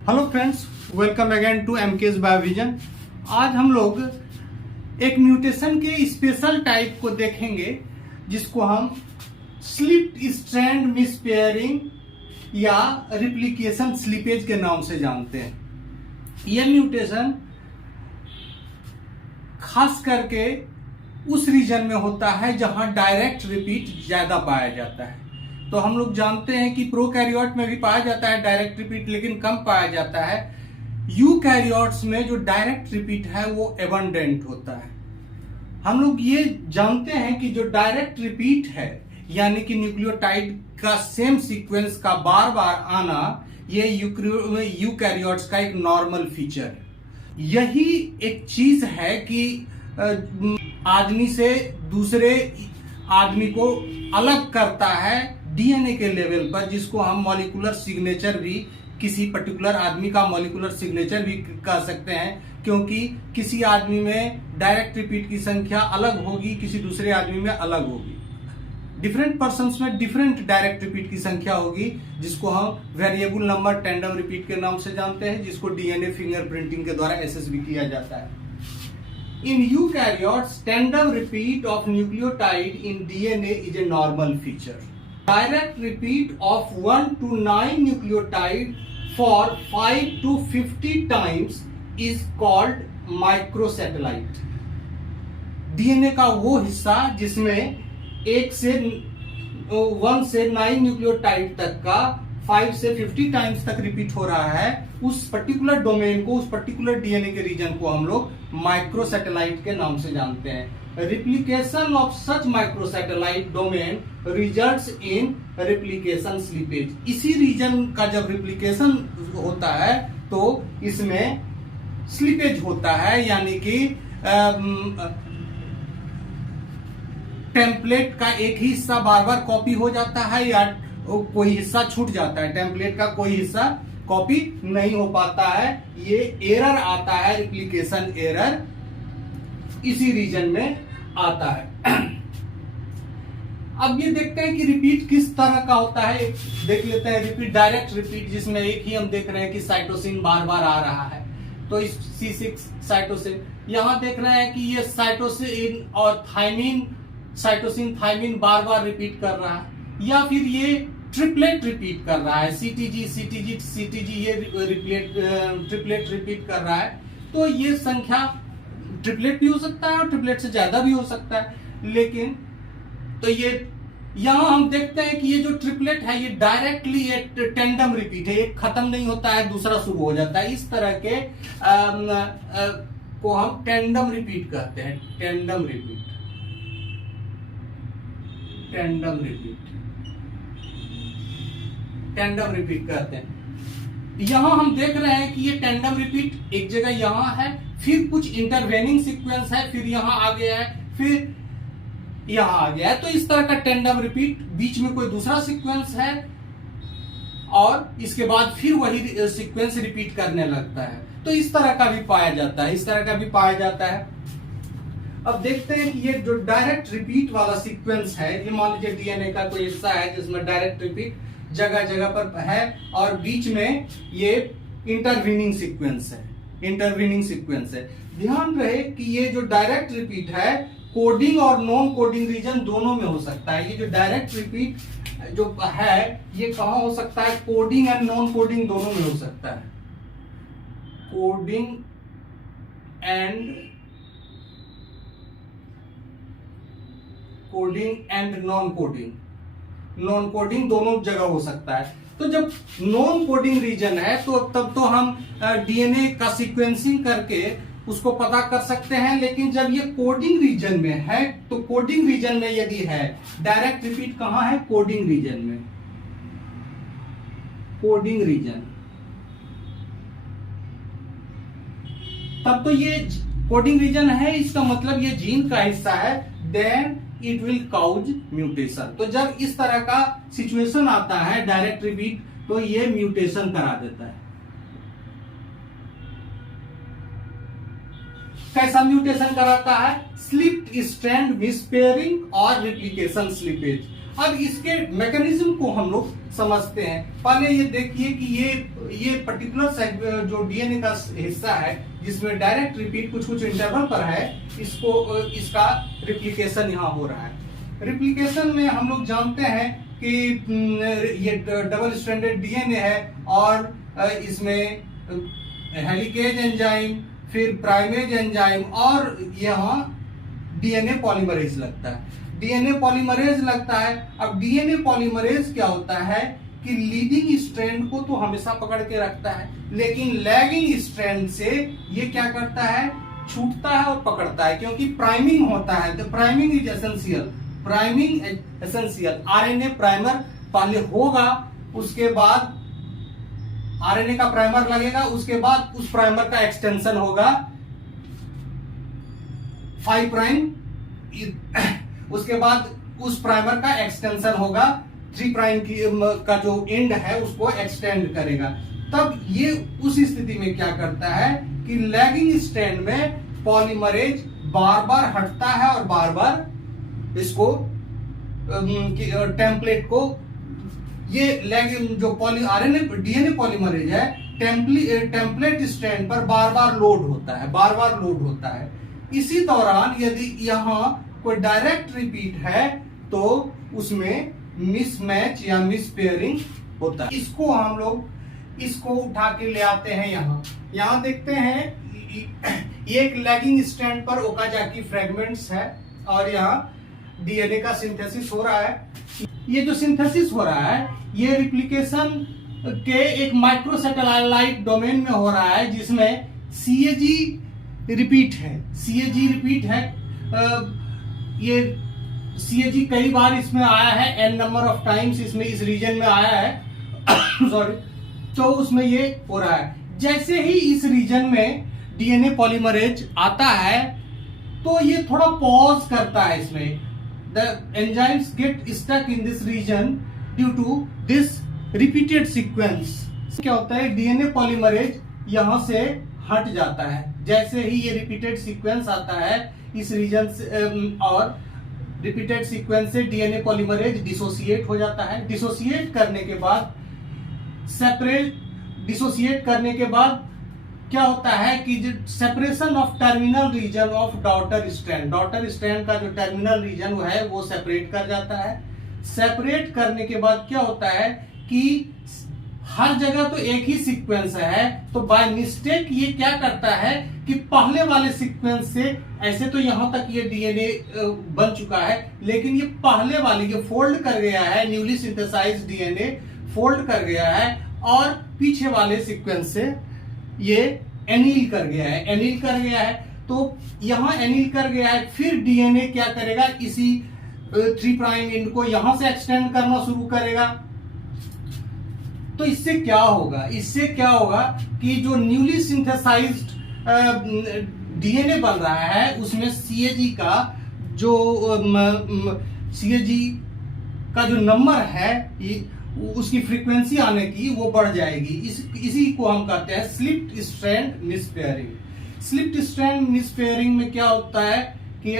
Hello friends, welcome again to MKS biovision. आज हम लोग एक म्यूटेशन के स्पेशल टाइप को देखेंगे जिसको हम स्लिप्ड स्ट्रैंड मिसपेयरिंग या रिप्लिकेशन स्लिपेज के नाम से जानते हैं। यह म्यूटेशन खास करके उस रीजन में होता है जहां डायरेक्ट रिपीट ज्यादा पाया जाता है। तो हम लोग जानते हैं कि प्रोकैरियोट में भी पाया जाता है डायरेक्ट रिपीट, लेकिन कम पाया जाता है। यूकैरियोट्स में जो डायरेक्ट रिपीट है वो एबंडेंट होता है। हम लोग ये जानते हैं कि जो डायरेक्ट रिपीट है यानी कि न्यूक्लियोटाइड का सेम सीक्वेंस का बार बार आना, ये यूकैरियोट्स का एक नॉर्मल फीचर है। यही एक चीज है कि आदमी से दूसरे आदमी को अलग करता है डीएनए के लेवल पर, जिसको हम मॉलिक्यूलर सिग्नेचर भी, किसी पर्टिकुलर आदमी का मॉलिक्यूलर सिग्नेचर भी कह सकते हैं, क्योंकि किसी आदमी में डायरेक्ट रिपीट की संख्या अलग होगी, किसी दूसरे आदमी में अलग होगी। डिफरेंट पर्सन्स में डिफरेंट डायरेक्ट रिपीट की संख्या होगी, जिसको हम वेरिएबल नंबर टेंडम रिपीट के नाम से जानते हैं, जिसको डीएनए फिंगरप्रिंटिंग के द्वारा एसेस भी किया जाता है। In eukaryotes, tandem repeat of nucleotide in DNA is a normal feature. Direct repeat of 1 to 9 nucleotide for 5 to 50 times is called microsatellite. DNA का वो हिस्सा जिसमें 1 से 9 न्यूक्लियोटाइड तक का 5 से 50 टाइम्स तक रिपीट हो रहा है, उस पर्टिकुलर डोमेन को, उस पर्टिकुलर डीएनए के रीजन को हम लोग माइक्रोसैटेलाइट के नाम से जानते हैं। Replication of such microsatellite domain results in replication slippage. इसी रीजन का जब रिप्लिकेशन होता है तो इसमें स्लीपेज होता है, यानी कि टेम्पलेट का एक ही हिस्सा बार बार कॉपी हो जाता है या कोई हिस्सा छूट जाता है। टेम्पलेट का कोई हिस्सा कॉपी नहीं हो पाता है, ये एरर आता है, रिप्लिकेशन एरर इसी रीजन में आता है। अब ये देखते हैं कि रिपीट किस तरह का होता है। देख लेते हैं रिपीट, डायरेक्ट रिपीट, जिसमें एक ही हम देख रहे हैं कि साइटोसिन बार बार आ रहा है, तो इस C6 साइटोसिन, यहां देख रहे हैं कि ये साइटोसिन और थाइमिन, साइटोसिन थाइमिन बार बार रिपीट कर रहा है, या फिर ये ट्रिपलेट रिपीट कर रहा है, सीटीजी सीटीजी सीटीजी, ये ट्रिपलेट रिपीट कर रहा है। तो ये संख्या ट्रिपलेट भी हो सकता है और ट्रिपलेट से ज्यादा भी हो सकता है, लेकिन तो ये यहां हम देखते हैं कि ये जो ट्रिपलेट है ये डायरेक्टली एक टेंडम रिपीट है, एक खत्म नहीं होता है दूसरा शुरू हो जाता है। इस तरह के को हम टेंडम रिपीट कहते हैं। Tandem repeat, tandem repeat, tandem repeat कहते हैं। यहां हम देख रहे हैं कि ये टेंडम रिपीट एक जगह यहां है, फिर कुछ इंटरवेनिंग सीक्वेंस है, फिर यहां आ गया है, फिर यहां आ गया है। तो इस तरह का टेंडम रिपीट, बीच में कोई दूसरा सीक्वेंस है और इसके बाद फिर वही सीक्वेंस रिपीट करने लगता है। तो इस तरह का भी पाया जाता है, इस तरह का भी पाया जाता है। अब देखते हैं कि ये जो डायरेक्ट रिपीट वाला सीक्वेंस है, ये मान लीजिए डीएनए का कोई हिस्सा है जिसमें डायरेक्ट रिपीट जगह जगह पर है और बीच में ये इंटरवीनिंग सीक्वेंस है, इंटरवीनिंग सीक्वेंस है। ध्यान रहे कि ये जो डायरेक्ट रिपीट है कोडिंग और नॉन कोडिंग रीजन दोनों में हो सकता है। ये जो डायरेक्ट रिपीट जो है ये कहां हो सकता है, कोडिंग एंड नॉन कोडिंग दोनों में हो सकता है। Coding and non coding, non coding दोनों जगह हो सकता है। तो जब नॉन कोडिंग रीजन है तो तब तो हम डीएनए का सीक्वेंसिंग करके उसको पता कर सकते हैं, लेकिन जब ये कोडिंग रीजन में है तो कोडिंग रीजन में यदि है, डायरेक्ट रिपीट कहां है, कोडिंग रीजन में, कोडिंग रीजन, तब तो ये कोडिंग रीजन है, इसका मतलब ये जीन का हिस्सा है, then it will cause mutation. तो जब इस तरह का सिचुएशन आता है डायरेक्ट रिपीट, तो ये म्यूटेशन करा देता है। कैसा म्यूटेशन कराता है, स्लिप्ड स्ट्रैंड मिसपेयरिंग और रिप्लिकेशन स्लिपेज। अब इसके मैकेनिज्म को हम लोग समझते हैं। पहले ये देखिए कि ये पर्टिकुलर जो डीएनए का हिस्सा है जिसमें डायरेक्ट रिपीट कुछ कुछ इंटरवल पर है, इसका रिप्लिकेशन यहाँ हो रहा है। रिप्लिकेशन में हम लोग जानते हैं कि ये डबल स्ट्रैंडेड डीएनए है और इसमें हेलिकेज एंजाइम, फिर प्राइमेज एंजाइम और यहाँ डीएनए पॉलीमरेज लगता है। डीएनए पॉलीमरेज लगता है। अब डीएनए पॉलीमरेज क्या होता है कि लीडिंग स्ट्रैंड को तो हमेशा पकड़ के रखता है, लेकिन लैगिंग स्ट्रैंड से ये क्या करता है, छूटता है और पकड़ता है, क्योंकि प्राइमिंग होता है। तो priming is essential, priming essential. RNA primer पहले होगा, उसके बाद आरएनए का प्राइमर लगेगा, उसके बाद उस प्राइमर का एक्सटेंशन होगा 5 प्राइम, उसके बाद उस प्राइमर का एक्सटेंशन होगा 3 प्राइम का जो एंड है उसको एक्सटेंड करेगा। तब ये उस स्थिति में क्या करता है कि लैगिंग स्ट्रैंड में पॉलीमरेज बार बार हटता है और बार बार इसको टेम्पलेट को, ये लैगिंग जो आरएनए डीएनए पॉलीमरेज है टेम्पलेट स्ट्रैंड पर बार बार लोड होता है। इसी दौरान यदि यहाँ कोई डायरेक्ट रिपीट है तो उसमें मिसमैच या मिसपेयरिंग होता है। इसको हम लोग इसको उठा के ले आते हैं। यहाँ देखते हैं ये एक लैगिंग स्ट्रैंड पर ओकाजाकी फ्रेगमेंट्स है और यहाँ डीएनए का सिंथेसिस हो रहा है। ये जो सिंथेसिस हो रहा है ये रिप्लिकेशन के एक माइक्रोसैटेलाइट डोमेन में हो रहा है जिसमें सीएजी रिपीट है। ये सीएजी कई बार इसमें आया है, n नंबर ऑफ टाइम्स इसमें इस रीजन में आया है सॉरी। तो उसमें ये हो रहा है। जैसे ही इस रीजन में डीएनए पॉलीमरेज आता है तो ये थोड़ा पॉज करता है। इसमें the enzymes get stuck in this region due to this repeated sequence. क्या होता है, डीएनए पॉलीमरेज यहां से हट जाता है जैसे ही ये रिपीटेड सीक्वेंस आता है इस रीजन से, और रिपीटेड सीक्वेंस से डीएनए पॉलीमरेज डिसोसिएट हो जाता है। डिसोसिएट करने के बाद क्या होता है कि जो separation of terminal region of daughter strand का जो टर्मिनल रीजन है वो सेपरेट कर जाता है। सेपरेट करने के बाद क्या होता है कि हर जगह तो एक ही सीक्वेंस है, तो बाय मिस्टेक ये क्या करता है कि पहले वाले सीक्वेंस से, ऐसे तो यहां तक ये डीएनए बन चुका है, लेकिन ये पहले वाले जो फोल्ड कर गया है, न्यूली सिंथेसाइज्ड डीएनए फोल्ड कर गया है और पीछे वाले सीक्वेंस से ये एनील कर गया है। तो यहां एनील कर गया है, फिर डीएनए क्या करेगा, इसी 3 प्राइम एंड को यहां से एक्सटेंड करना शुरू करेगा। तो इससे क्या होगा कि जो न्यूली सिंथेसाइज्ड डीएनए बन रहा है उसमें सीएजी का जो नंबर है उसकी फ्रीक्वेंसी आने की वो बढ़ जाएगी। इसी को हम कहते हैं स्लिप्ड स्ट्रैंड मिसपेयरिंग। स्लिप्ड स्ट्रैंड मिसपेयरिंग में क्या होता है कि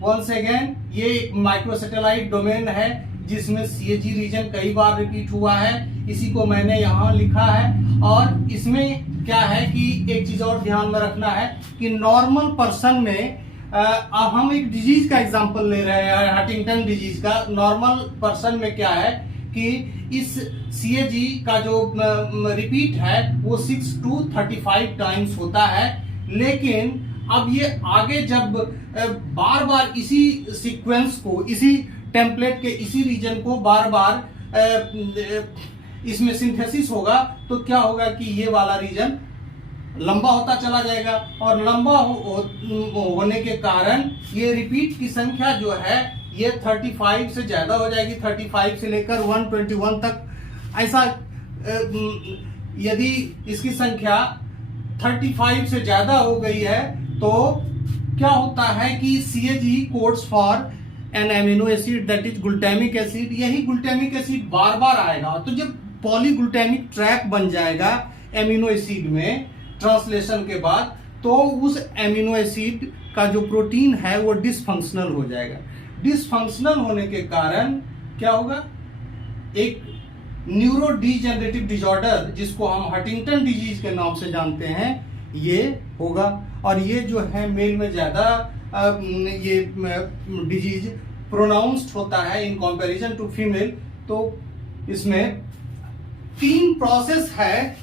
वंस अगेन ये एक माइक्रोसैटेलाइट डोमेन है जिसमें सीएजी रीजन कई बार रिपीट हुआ है, इसी को मैंने यहाँ लिखा है। और इसमें क्या है कि एक चीज और ध्यान में रखना है कि नॉर्मल पर्सन में अब हम एक डिजीज का एग्जांपल ले रहे हैं, हंटिंगटन डिजीज का। नॉर्मल पर्सन में क्या है कि इस सीएजी का जो रिपीट है वो 6 to 35 टाइम्स होता है, लेकिन अब ये आगे जब बार बार इसी सीक्वेंस को, इसी टेम्पलेट के इसी रीजन को बार बार इसमें सिंथेसिस होगा तो क्या होगा कि ये वाला रीजन लंबा होता चला जाएगा और लंबा होने के कारण ये रिपीट की संख्या जो है ये 35 से ज्यादा हो जाएगी। 35 से लेकर 121 तक। ऐसा यदि इसकी संख्या 35 से ज्यादा हो गई है तो क्या होता है कि CAG codes for an amino acid that is glutamic acid. यही ग्लूटामिक एसिड बार बार आएगा, तो जब पॉलीग्लूटामिक ट्रैक बन जाएगा एमिनो एसिड में ट्रांसलेशन के बाद, तो उस एमिनो एसिड का जो प्रोटीन है वो डिसफंक्शनल हो जाएगा। डिसफंक्शनल होने के कारण क्या होगा, एक न्यूरो डीजेनरेटिव डिसऑर्डर जिसको हम हंटिंगटन डिजीज के नाम से जानते हैं ये होगा। और ये जो है मेल में ज्यादा ये डिजीज प्रोनाउंस्ड होता है इन कंपैरिजन टू फीमेल। तो इसमें 3 प्रोसेस है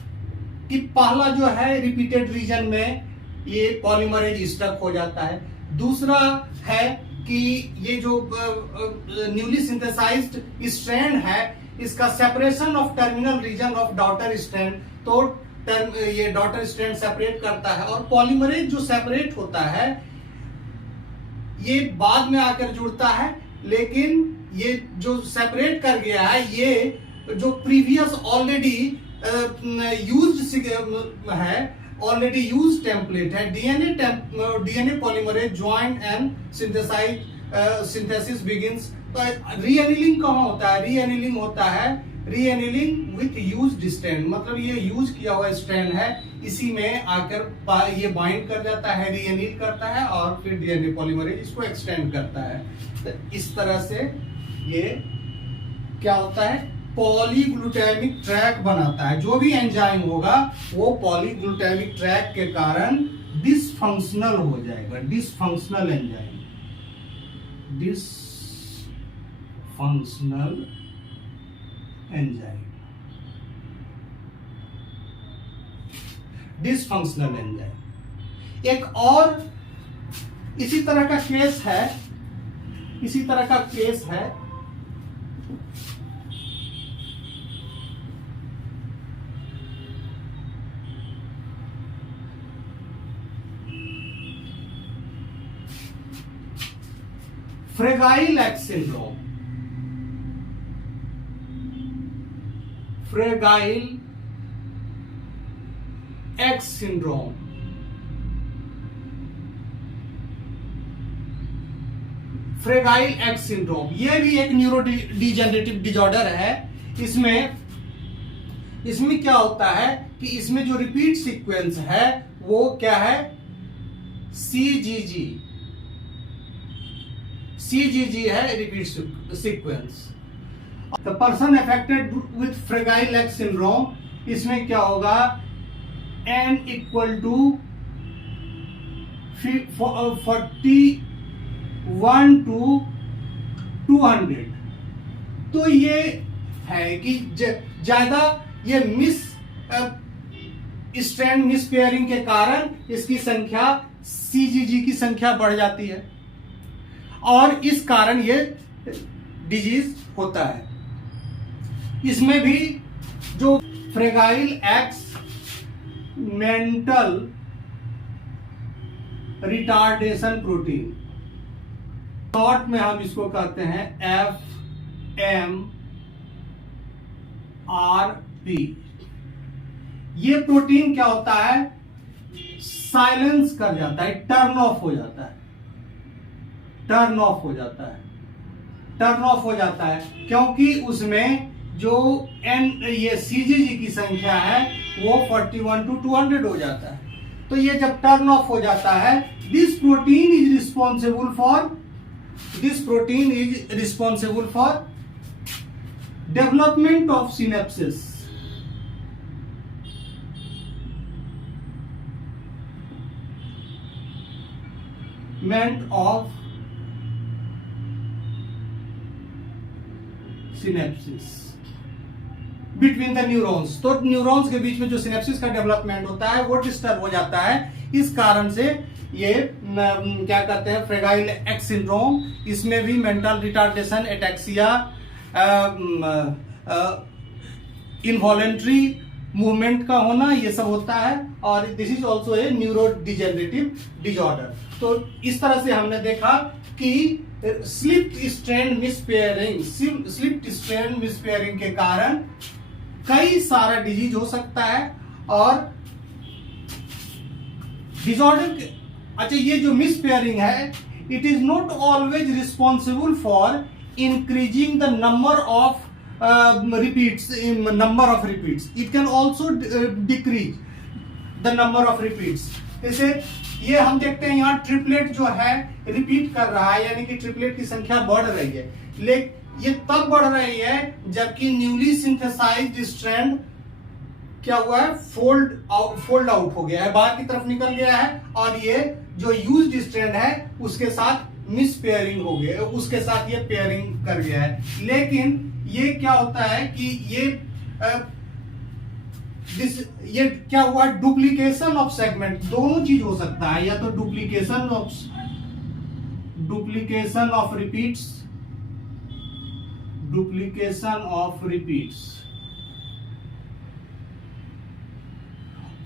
कि पहला जो है रिपीटेड रीजन में ये पॉलीमरेज स्टक हो जाता है, दूसरा है कि ये जो न्यूली सिंथेसाइज्ड स्ट्रैंड है इसका separation of terminal region of daughter strand, तो ये डॉटर स्ट्रैंड सेपरेट करता है, और पॉलीमरेज जो सेपरेट होता है ये बाद में आकर जुड़ता है, लेकिन ये जो सेपरेट कर गया है ये जो प्रीवियस ऑलरेडी यूज्ड है, ऑलरेडी यूज टेम्पलेट है, DNA polymerase join and synthesis begins. तो रीएनिलिंग कहाँ होता है, रीएनिलिंग होता है रीएनिलिंग विथ यूज्ड स्ट्रैंड, मतलब ये यूज किया हुआ स्ट्रैंड है इसी में आकर ये बाइंड कर जाता है, रीएनिल करता है और फिर डीएनए पॉलीमरेज इसको एक्सटेंड करता है। तो इस तरह से ये क्या होता है, पॉलीग्लूटामिक ट्रैक बनाता है। जो भी एंजाइम होगा वो पॉलीग्लूटामिक ट्रैक के कारण डिसफंक्शनल हो जाएगा, dysfunctional enzyme, dysfunctional enzyme, dysfunctional enzyme. एक और इसी तरह का केस है, इसी तरह का केस है fragile x syndrome, fragile x syndrome. Fragile x syndrome ये भी एक न्यूरो डिजेनरेटिव डिसऑर्डर है। इसमें क्या होता है कि इसमें जो रिपीट सीक्वेंस है वो क्या है, CGG है repeat sequence. The person affected with fragile x syndrome, इसमें क्या होगा, n इक्वल टू 41 to 200। तो ये है कि ज्यादा ये स्ट्रैंड मिसपेयरिंग के कारण इसकी संख्या CGG की संख्या बढ़ जाती है और इस कारण ये डिजीज होता है। इसमें भी जो fragile x mental retardation protein, short में हम इसको कहते हैं FMRP, ये प्रोटीन क्या होता है, साइलेंस कर जाता है, टर्न ऑफ हो जाता है, टर्न ऑफ हो जाता है, टर्न ऑफ हो जाता है, क्योंकि उसमें जो ये CGG की संख्या है वो 41 to 200 हो जाता है। तो ये जब टर्न ऑफ हो जाता है, this protein is responsible for development of synapses, synapses between the neurons. तो न्यूरॉन्स के बीच में जो सिनेप्सिस का डेवलपमेंट होता है वो डिस्टर्ब हो जाता है। इस कारण से ये क्या कहते हैं, फ्रेगाइल एक्स सिंड्रोम। इसमें भी mental retardation, ataxia, involuntary movement का होना, ये सब होता है और this is also a neuro degenerative disorder. तो इस तरह से हमने देखा कि स्लिप्ड स्ट्रैंड मिसपेयरिंग के कारण कई सारा डिजीज हो सकता है और डिसऑर्डर। अच्छा, ये जो मिसपेयरिंग है, it is not always responsible for increasing the number of repeats, number of repeats. It can also decrease the number of repeats. जैसे ये हम देखते हैं यहाँ ट्रिपलेट जो है रिपीट कर रहा है, यानी कि ट्रिपलेट की संख्या बढ़ रही है, ये तब बढ़ रही है जबकि न्यूली सिंथेसाइज्ड स्ट्रैंड क्या हुआ है, फोल्ड आउट हो गया है, बाहर की तरफ निकल गया है, और ये जो यूज्ड स्ट्रैंड है उसके साथ मिस पेयरिंग हो गया, उसके साथ ये पेयरिंग कर गया है। लेकिन ये क्या होता है कि ये क्या हुआ, डुप्लीकेशन ऑफ सेगमेंट, दोनों चीज हो सकता है, या तो डुप्लीकेशन ऑफ रिपीट्स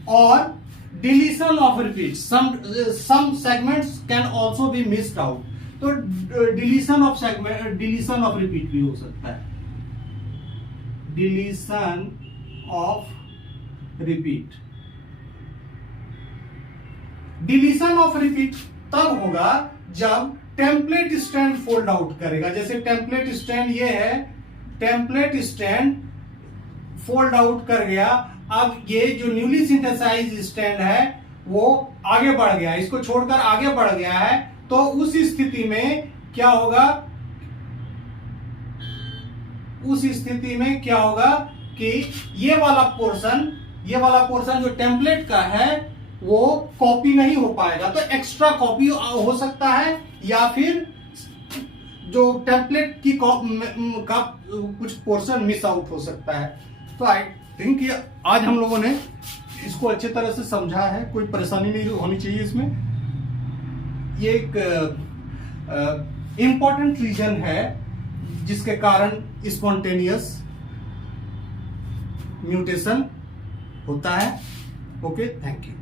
और deletion of repeats. Some segments can also be missed out, तो डिलीशन ऑफ रिपीट भी हो सकता है, deletion of repeat. Deletion of repeat तब होगा जब टेम्पलेट स्ट्रैंड फोल्ड आउट करेगा। जैसे टेम्पलेट स्ट्रैंड ये है, टेम्पलेट स्ट्रैंड फोल्ड आउट कर गया, अब ये जो न्यूली सिंथेसाइज्ड स्ट्रैंड है वो आगे बढ़ गया, इसको छोड़कर आगे बढ़ गया है, तो उस स्थिति में क्या होगा, कि ये वाला पोर्शन जो टेम्पलेट का है वो कॉपी नहीं हो पाएगा, तो एक्स्ट्रा कॉपी हो सकता है, या फिर जो टेम्पलेट की का कुछ पोर्शन मिस आउट हो सकता है। तो आई थिंक ये आज हम लोगों ने इसको अच्छे तरह से समझा है, कोई परेशानी नहीं होनी चाहिए इसमें। ये एक इंपॉर्टेंट रीजन है जिसके कारण स्पॉन्टेनियस म्यूटेशन होता है। Okay, thank you.